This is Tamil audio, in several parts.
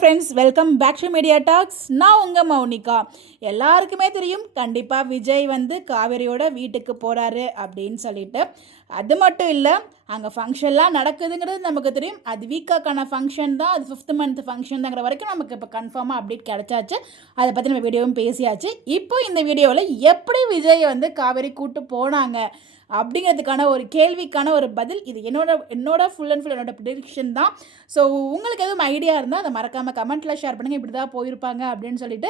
Friends, welcome back to media talks. நான் உங்கள் மௌனிகா. எல்லாருக்குமே தெரியும், கண்டிப்பாக விஜய் வந்து காவேரியோட வீட்டுக்கு போகிறாரு அப்படின்னு சொல்லிட்டு. அது மட்டும் இல்லை, அங்கே ஃபங்க்ஷன்லாம் நடக்குதுங்கிறது நமக்கு தெரியும். அது வீக்காக்கான ஃபங்க்ஷன் தான், அது 5th மந்த் ஃபங்க்ஷன் தாங்கிற வரைக்கும் நமக்கு இப்போ கன்ஃபார்மாக அப்டேட் கிடச்சாச்சு. அதை பற்றி நம்ம வீடியோவும் பேசியாச்சு. இப்போ இந்த வீடியோவில் எப்படி விஜய் வந்து காவேரி கூட்டு போனாங்க அப்படிங்கிறதுக்கான ஒரு கேள்விக்கான ஒரு பதில். இது என்னோட ஃபுல் அண்ட் ஃபுல் என்னோட ப்ரிடிக்ஷன் தான். ஸோ உங்களுக்கு எதுவும் ஐடியா இருந்தால் அதை மறக்காமல் கமெண்ட்டில் ஷேர் பண்ணுங்கள். இப்படி தான் போயிருப்பாங்க அப்படின்னு சொல்லிட்டு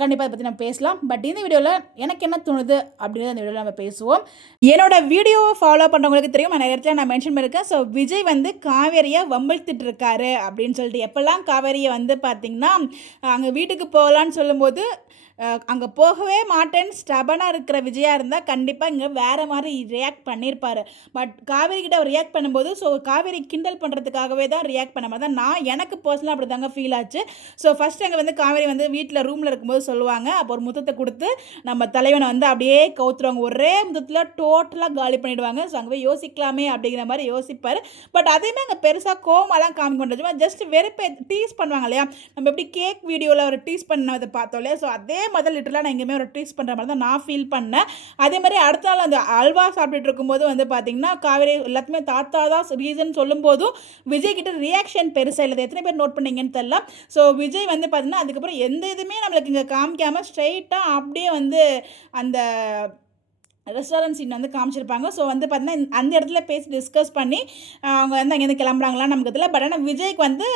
கண்டிப்பாக அதை பற்றி நம்ம பேசலாம். பட் இந்த வீடியோவில் எனக்கு என்ன தோணுது அப்படின்றத அந்த வீடியோவில் நம்ம பேசுவோம். என்னோட வீடியோவை ஃபாலோ பண்ணுறவங்களுக்கு தெரியும், நான் நிறைய இடத்துல நான் மென்ஷன் பண்ணியிருக்கேன். ஸோ விஜய் வந்து காவேரியை வம்பிழுத்துட்டு இருக்காரு அப்படின்னு சொல்லிட்டு. எப்போல்லாம் காவேரியை வந்து பார்த்திங்கன்னா அங்கே வீட்டுக்கு போகலான்னு சொல்லும்போது அங்கே போகவே மாட்டேன்னு ஸ்டபனாக இருக்கிற விஜயாக இருந்தால் கண்டிப்பாக இங்கே வேறு மாதிரி ரியாக்ட் பண்ணியிருப்பார். பட் காவேரி கிட்ட அவர் ரியாக்ட் பண்ணும்போது காவேரி கிண்டல் பண்ணுறதுக்காகவே தான் ரியாக்ட் பண்ண மாதிரி தான் எனக்கு பர்சனலாக அப்படி தாங்க ஃபீல் ஆச்சு. ஃபஸ்ட்டு அங்கே வந்து காவேரி வந்து வீட்டில் ரூமில் இருக்கும்போது சொல்லுவாங்க, அப்போ ஒரு முத்தத்தை கொடுத்து நம்ம தலைவனை வந்து அப்படியே கவுத்துருவாங்க. ஒரே முத்தத்தில் டோட்டலாக காலி பண்ணிவிடுவாங்க. அங்கே போய் யோசிக்கலாமே அப்படிங்கிற மாதிரி யோசிப்பார். பட் அதையுமே அங்கே பெருசாக கோவமெல்லாம் காமிக்க பண்ணுறது, ஜஸ்ட் வெறுப்பே டீஸ் பண்ணுவாங்க இல்லையா. நம்ம எப்படி கேக் வீடியோவில் ஒரு டீஸ் பண்ணதை பார்த்தோம் இல்லையா. அதே முதல் லிட்டரலாக நான் எங்கேயுமே ஒரு டீஸ் பண்ணுற மாதிரி தான் நான் ஃபீல் பண்ணேன். அதே மாதிரி அடுத்த நாள் அந்த அல்வா சாப்பிட்டுட்டு இருக்கும்போது வந்து பார்த்திங்கன்னா காவேரி எல்லாத்துமே தாத்தா தான் ரீசன் சொல்லும்போதும் விஜய் கிட்ட ரியாக்ஷன் பெருசாக இல்லை. எத்தனை பேர் நோட் பண்ணீங்கன்னு தெரியல. விஜய் வந்து பார்த்திங்கன்னா அதுக்கப்புறம் எந்த இதுவுமே நம்மளுக்கு இங்கே காமிக்காமல் ஸ்ட்ரெயிட்டாக அப்படியே வந்து அந்த ரெஸ்டாரண்ட் சீன் வந்து காமிச்சிருப்பாங்க. வந்து பார்த்தீங்கன்னா அந்த இடத்துல பேசி டிஸ்கஸ் பண்ணி அவங்க வந்து அங்கேருந்து கிளம்புறாங்களான்னு நமக்கு தெரியல. பட் ஆனால் விஜய்க்கு வந்து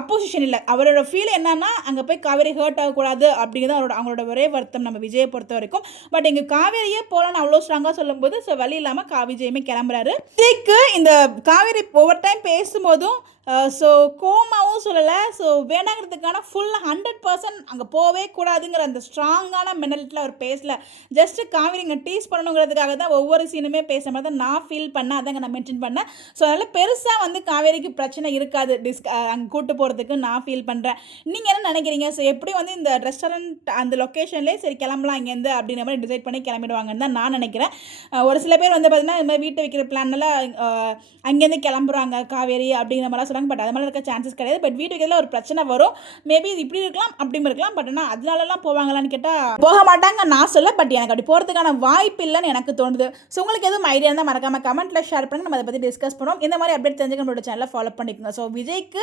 அப்போசிஷன் இல்லை. அவரோட ஃபீல் என்னன்னா அங்கே போய் காவேரி ஹர்ட் ஆகக்கூடாது அப்படிங்கிறது அவங்களோட ஒரே வருத்தம் நம்ம விஜயை பொறுத்த வரைக்கும். பட் இங்கே காவேரியே போகலான்னு அவ்வளோ ஸ்ட்ராங்காக சொல்லும்போது வழி இல்லாமல் விஜயுமே கிளம்புறாரு. விஜய்க்கு இந்த காவேரி ஒவ்வொரு டைம் பேசும்போதும் கோமாவும் சொல்லலை. வேணாங்கிறதுக்கான ஃபுல் 100% அங்கே போகவே கூடாதுங்கிற அந்த ஸ்ட்ராங்கான மென்டாலிட்டியில் அவர் பேசல. ஜஸ்ட்டு காவேரி இங்கே டீஸ் பண்ணணுங்கிறதுக்காக தான் ஒவ்வொரு சீனுமே பேசுகிற மாதிரி தான் நான் ஃபீல் பண்ணேன். அதாங்க நான் மென்ஷன் பண்ணேன். அதனால் பெருசாக வந்து காவேரிக்கு பிரச்சனை இருக்காது அங்கே கூட்டு போகிறதுக்கு நான் ஃபீல் பண்ணுறேன். நீங்கள் என்ன நினைக்கிறீங்க? எப்படி வந்து இந்த ரெஸ்டாரண்ட் அந்த லொக்கேஷன்லேயே சரி கிளம்பலாம் இங்கேருந்து அப்படிங்கிற மாதிரி டிசைட் பண்ணி கிளம்பிடுவாங்கன்னு தான் நான் நினைக்கிறேன். ஒரு சில பேர் வந்து பார்த்திங்கன்னா இந்த மாதிரி வீட்டை வைக்கிற பிளான்லாம் அங்கேருந்து கிளம்புறாங்க காவேரி அப்படிங்கிற மாதிரிலாம். பட் அது மாதிரி இருக்க சான்சஸ் கிடையாது. பட் வீட்டுக்கு ஒரு பிரச்சனை வரும். மேபி இது இப்படி இருக்கலாம் அப்படி இருக்கலாம். பட் ஆனால் அதனாலலாம் போவாங்களான்னு கேட்டால் போக மாட்டாங்க நான் சொல்ல. பட் எனக்கு அப்படி போகிறதுக்கான வாய்ப்பு இல்லைன்னு எனக்கு தோணுது. உங்களுக்கு எதுவும் ஐடியா இருந்தால் மறக்காம கமெண்ட்டில் ஷேர் பண்ணுங்க. நம்ம அதை பற்றி டிஸ்கஸ் பண்ணுவோம். இந்த மாதிரி அப்டேட் தெரிஞ்சுக்க நம்மளோட சேனலை ஃபாலோ பண்ணிக்கோங்க. விஜய்க்கு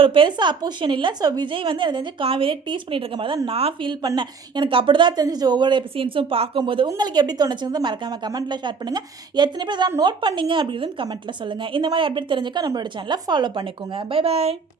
ஒரு பெருசாக அப்போசிஷன் இல்லை. விஜய் வந்து எனக்கு தெரிஞ்சு காவேரியை டீஸ் பண்ணிட்டு இருக்க மாதிரி தான் நான் ஃபீல் பண்ணேன். எனக்கு அப்படி தான் தெரிஞ்சிச்சு ஒவ்வொரு சீன்ஸும் பார்க்கும்போது. உங்களுக்கு எப்படி தோணுச்சுன்னு மறக்காம கமெண்ட்டில் ஷேர் பண்ணுங்கள். எத்தனை பேர் தான் நோட் பண்ணீங்க அப்படிங்கிறது கமெண்ட்டில் சொல்லுங்கள். இந்த மாதிரி அப்டேட் தெரிஞ்சுக்க நம்மளோட சேனலை ஃபாலோ பண்ணிக்கோங்க. Bye bye.